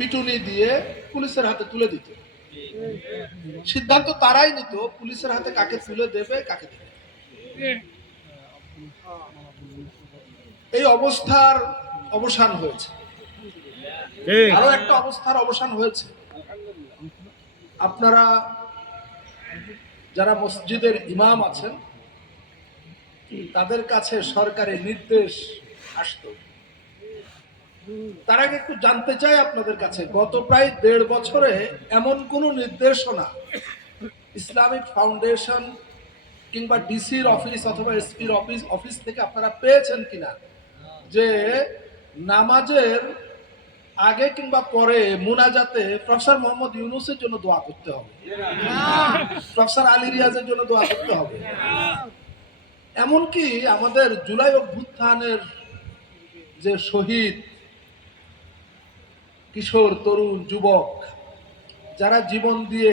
পিটুনি দিয়ে পুলিশের হাতে তুলে দিত। সিদ্ধান্ত তারাই নিত পুলিশের হাতে কাকে তুলে দেবে, কাকে দেবে। এই অবস্থার অবসান হয়েছে। আরো একটা অবস্থার অবসান হয়েছে। আপনারা যারা মসজিদের ইমাম আছেন তাদের কাছে সরকারি নির্দেশ আসতো। তার আগে একটু জানতে চাই আপনাদের কাছে, গত প্রায় 1.5 বছরে এমন কোন নির্দেশনা ইসলামিক ফাউন্ডেশন কিংবা ডিসির অফিস অথবা এসপির অফিস থেকে আপনারা পেয়েছেন কিনা যে নামাজের আগে কিংবা পরে মুনাজাতে প্রফেসর মোহাম্মদ ইউনূসের জন্য দোয়া করতে হবে, প্রফেসর আলী রিয়াজের জন্য দোয়া করতে হবে। এমনকি আমাদের জুলাই অভ্যুত্থানের যে শহীদ কিশোর, তরুণ, যুবক যারা জীবন দিয়ে